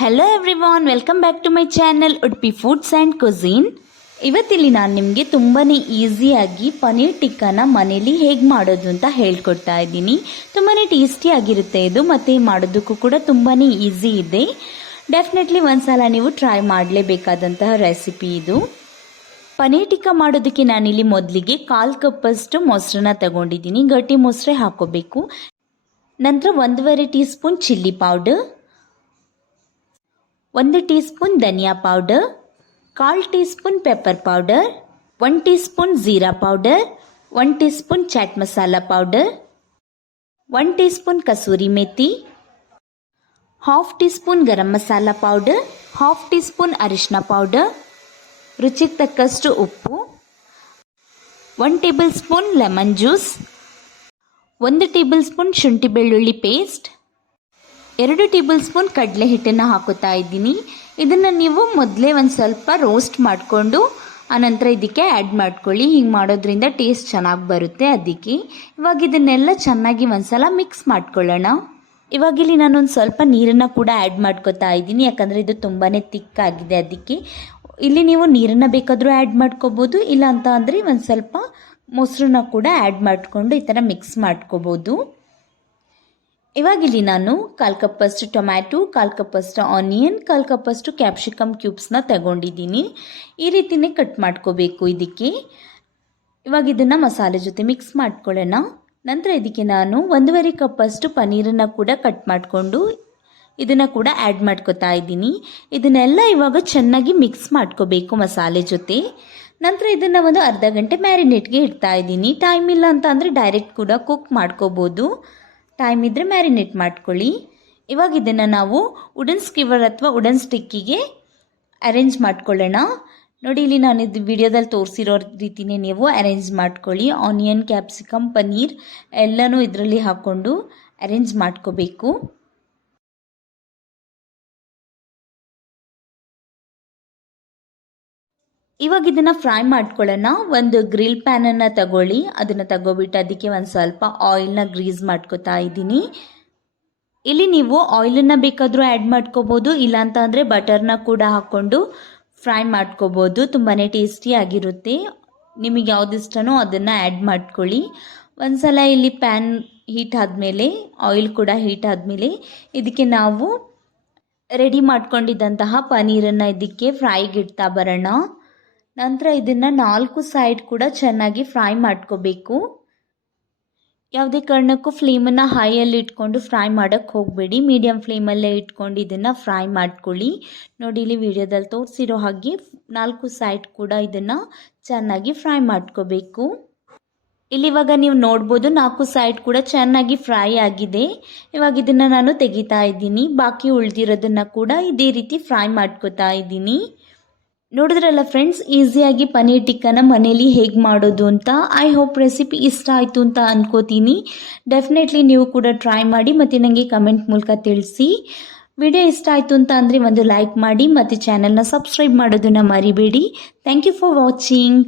Hello everyone, welcome back to my channel Udupi foods and cuisine. ಇವತ್ತಿಲ್ಲಿ ನಾನು ನಿಮಗೆ ತುಂಬಾ ಈಸಿಯಾಗಿ ಪನೀರ್ ಟಿಕ್ಕನ ಮನೇಲಿ ಹೇಗೆ ಮಾಡೋದು ಅಂತ ಹೇಳ್ಕೊಡ್ತಾ ಇದ್ದೀನಿ. ತುಂಬಾ ಟೇಸ್ಟಿಯಾಗಿರುತ್ತೆ ಇದು, ಮತ್ತು ಮಾಡೋದಕ್ಕೂ ಕೂಡ ತುಂಬಾ ಈಸಿ ಇದೆ. ಡೆಫಿನೆಟ್ಲಿ ಒಂದ್ಸಲ ನೀವು ಟ್ರೈ ಮಾಡಲೇಬೇಕಾದಂತಹ ರೆಸಿಪಿ ಇದು. ಪನೀರ್ ಟಿಕ್ಕ ಮಾಡೋದಕ್ಕೆ ನಾನಿಲ್ಲಿ ಮೊದಲಿಗೆ 1/4 ಕಪ್ಪಷ್ಟು ಮೊಸರನ್ನ ತಗೊಂಡಿದ್ದೀನಿ. ಗಟ್ಟಿ ಮೊಸರೆ ಹಾಕೋಬೇಕು. ನಂತರ 1.5 teaspoon chilli powder, 1 teaspoon dhania powder, 1/4 teaspoon pepper powder, 1 teaspoon jeera powder, 1 teaspoon chaat masala powder, 1 teaspoon kasuri methi, 1/2 teaspoon garam masala powder, 1/2 teaspoon ಅರಿಶಿನ ಪೌಡರ್, ರುಚಿಗೆ ತಕ್ಕಷ್ಟು ಉಪ್ಪು, 1 tablespoon lemon juice, 1 tablespoon ಶುಂಠಿ ಬೆಳ್ಳುಳ್ಳಿ paste, 2 table spoon ಕಡಲೆ ಹಿಟ್ಟನ್ನು ಹಾಕುತ್ತಾ ಇದ್ದೀನಿ. ಇದನ್ನು ನೀವು ಮೊದಲೇ ಒಂದು ಸ್ವಲ್ಪ ರೋಸ್ಟ್ ಮಾಡಿಕೊಂಡು ಆನಂತರ ಇದಕ್ಕೆ ಆ್ಯಡ್ ಮಾಡ್ಕೊಳ್ಳಿ. ಹಿಂಗೆ ಮಾಡೋದ್ರಿಂದ ಟೇಸ್ಟ್ ಚೆನ್ನಾಗಿ ಬರುತ್ತೆ. ಅದಕ್ಕೆ ಇವಾಗ ಇದನ್ನೆಲ್ಲ ಚೆನ್ನಾಗಿ ಒಂದ್ಸಲ ಮಿಕ್ಸ್ ಮಾಡ್ಕೊಳ್ಳೋಣ. ಇವಾಗಿಲ್ಲಿ ನಾನೊಂದು ಸ್ವಲ್ಪ ನೀರನ್ನು ಕೂಡ ಆ್ಯಡ್ ಮಾಡ್ಕೊತಾ ಇದ್ದೀನಿ, ಯಾಕಂದರೆ ಇದು ತುಂಬಾ ತಿಕ್ಕಾಗಿದೆ. ಅದಕ್ಕೆ ಇಲ್ಲಿ ನೀವು ನೀರನ್ನು ಬೇಕಾದರೂ ಆ್ಯಡ್ ಮಾಡ್ಕೋಬೋದು, ಇಲ್ಲ ಅಂತ ಅಂದರೆ ಒಂದು ಸ್ವಲ್ಪ ಮೊಸರನ್ನ ಕೂಡ ಆ್ಯಡ್ ಮಾಡಿಕೊಂಡು ಈ ಥರ ಮಿಕ್ಸ್ ಮಾಡ್ಕೋಬೋದು. ಇವಾಗಿಲ್ಲಿ ನಾನು 1/4 ಕಪ್ಪಷ್ಟು ಟೊಮ್ಯಾಟೊ, 1/4 ಕಪ್ಪಷ್ಟು ಆನಿಯನ್, 1/4 ಕಪ್ಪಷ್ಟು ಕ್ಯಾಪ್ಸಿಕಮ್ ಕ್ಯೂಬ್ಸ್ನ ತಗೊಂಡಿದ್ದೀನಿ. ಈ ರೀತಿಯೇ ಕಟ್ ಮಾಡ್ಕೋಬೇಕು ಇದಕ್ಕೆ. ಇವಾಗ ಇದನ್ನು ಮಸಾಲೆ ಜೊತೆ ಮಿಕ್ಸ್ ಮಾಡ್ಕೊಳ್ಳೋಣ. ನಂತರ ಇದಕ್ಕೆ ನಾನು 1.5 ಕಪ್ಪಷ್ಟು ಪನೀರನ್ನು ಕೂಡ ಕಟ್ ಮಾಡಿಕೊಂಡು ಇದನ್ನು ಕೂಡ ಆ್ಯಡ್ ಮಾಡ್ಕೋತಾ ಇದ್ದೀನಿ. ಇದನ್ನೆಲ್ಲ ಇವಾಗ ಚೆನ್ನಾಗಿ ಮಿಕ್ಸ್ ಮಾಡ್ಕೋಬೇಕು ಮಸಾಲೆ ಜೊತೆ. ನಂತರ ಇದನ್ನು ಒಂದು ಅರ್ಧ ಗಂಟೆ ಮ್ಯಾರಿನೇಟ್ಗೆ ಇಡ್ತಾ ಇದ್ದೀನಿ. ಟೈಮ್ ಇಲ್ಲ ಅಂತ ಅಂದರೆ ಡೈರೆಕ್ಟ್ ಕೂಡ ಕುಕ್ ಮಾಡ್ಕೋಬೋದು. ಟೈಮ್ ಇದ್ದರೆ ಮ್ಯಾರಿನೇಟ್ ಮಾಡ್ಕೊಳ್ಳಿ. ಇವಾಗ ಇದನ್ನು ನಾವು ವುಡನ್ ಸ್ಕಿವರ್ ಅಥವಾ ವುಡನ್ ಸ್ಟಿಕ್ಕಿಗೆ ಅರೇಂಜ್ ಮಾಡ್ಕೊಳ್ಳೋಣ. ನೋಡಿ, ಇಲ್ಲಿ ನಾನು ಇದು ವಿಡಿಯೋದಲ್ಲಿ ತೋರಿಸಿರೋ ರೀತಿಯೇ ನೀವು ಅರೇಂಜ್ ಮಾಡ್ಕೊಳ್ಳಿ. ಆನಿಯನ್, ಕ್ಯಾಪ್ಸಿಕಮ್, ಪನೀರ್ ಎಲ್ಲನೂ ಇದರಲ್ಲಿ ಹಾಕ್ಕೊಂಡು ಅರೇಂಜ್ ಮಾಡ್ಕೋಬೇಕು. ಇವಾಗ ಇದನ್ನು ಫ್ರೈ ಮಾಡ್ಕೊಳ್ಳೋಣ. ಒಂದು ಗ್ರಿಲ್ ಪ್ಯಾನನ್ನು ತಗೊಳ್ಳಿ. ಅದನ್ನು ತಗೋಬಿಟ್ಟು ಅದಕ್ಕೆ ಒಂದು ಸ್ವಲ್ಪ ಆಯಿಲ್ನ ಗ್ರೀಸ್ ಮಾಡ್ಕೋತಾ ಇದ್ದೀನಿ. ಇಲ್ಲಿ ನೀವು ಆಯಿಲನ್ನು ಬೇಕಾದರೂ ಆ್ಯಡ್ ಮಾಡ್ಕೋಬೋದು, ಇಲ್ಲಾಂತ ಅಂದರೆ ಬಟರ್ನ ಕೂಡ ಹಾಕ್ಕೊಂಡು ಫ್ರೈ ಮಾಡ್ಕೋಬೋದು. ತುಂಬಾ ಟೇಸ್ಟಿಯಾಗಿರುತ್ತೆ. ನಿಮಗೆ ಯಾವ್ದು ಇಷ್ಟನೋ ಅದನ್ನು ಆ್ಯಡ್ ಮಾಡ್ಕೊಳ್ಳಿ. ಒಂದ್ಸಲ ಇಲ್ಲಿ ಪ್ಯಾನ್ ಹೀಟ್ ಆದಮೇಲೆ, ಆಯಿಲ್ ಕೂಡ ಹೀಟ್ ಆದಮೇಲೆ ಇದಕ್ಕೆ ನಾವು ರೆಡಿ ಮಾಡ್ಕೊಂಡಿದ್ದಂತಹ ಪನೀರನ್ನು ಇದಕ್ಕೆ ಫ್ರೈಗೆ ಇಡ್ತಾ ಬರೋಣ. ನಂತರ ಇದನ್ನು 4 ಸೈಡ್ ಕೂಡ ಚೆನ್ನಾಗಿ ಫ್ರೈ ಮಾಡ್ಕೋಬೇಕು. ಯಾವುದೇ ಕಾರಣಕ್ಕೂ ಫ್ಲೇಮನ್ನು ಹೈಯಲ್ಲಿ ಇಟ್ಕೊಂಡು ಫ್ರೈ ಮಾಡೋಕ್ಕೆ ಹೋಗಬೇಡಿ. ಮೀಡಿಯಮ್ ಫ್ಲೇಮಲ್ಲೇ ಇಟ್ಕೊಂಡು ಇದನ್ನು ಫ್ರೈ ಮಾಡ್ಕೊಳ್ಳಿ. ನೋಡಿ, ಇಲ್ಲಿ ವಿಡಿಯೋದಲ್ಲಿ ತೋರಿಸಿರೋ ಹಾಗೆ 4 ಸೈಡ್ ಕೂಡ ಇದನ್ನು ಚೆನ್ನಾಗಿ ಫ್ರೈ ಮಾಡ್ಕೋಬೇಕು. ಇಲ್ಲಿ ಇವಾಗ ನೀವು ನೋಡ್ಬೋದು 4 ಸೈಡ್ ಕೂಡ ಚೆನ್ನಾಗಿ ಫ್ರೈ ಆಗಿದೆ. ಇವಾಗ ಇದನ್ನು ನಾನು ತೆಗಿತಾ ಇದ್ದೀನಿ. ಬಾಕಿ ಉಳಿದಿರೋದನ್ನು ಕೂಡ ಇದೇ ರೀತಿ ಫ್ರೈ ಮಾಡ್ಕೋತಾ ಇದ್ದೀನಿ. ನೋಡಿದ್ರಲ್ಲ ಫ್ರೆಂಡ್ಸ್, ಈಸಿಯಾಗಿ ಪನೀರ್ ಟಿಕ್ಕನ ಮನೇಲಿ ಹೇಗೆ ಮಾಡೋದು ಅಂತ. ಐ ಹೋಪ್ ರೆಸಿಪಿ ಇಷ್ಟ ಆಯಿತು ಅಂತ ಅಂದ್ಕೋತೀನಿ. ಡೆಫಿನೆಟ್ಲಿ ನೀವು ಕೂಡ ಟ್ರೈ ಮಾಡಿ ಮತ್ತು ನನಗೆ ಕಮೆಂಟ್ ಮೂಲಕ ತಿಳಿಸಿ. ವಿಡಿಯೋ ಇಷ್ಟ ಆಯಿತು ಅಂತ ಅಂದರೆ ಒಂದು ಲೈಕ್ ಮಾಡಿ ಮತ್ತು ಚಾನಲ್ನ ಸಬ್ಸ್ಕ್ರೈಬ್ ಮಾಡೋದನ್ನು ಮರಿಬೇಡಿ. Thank you for watching.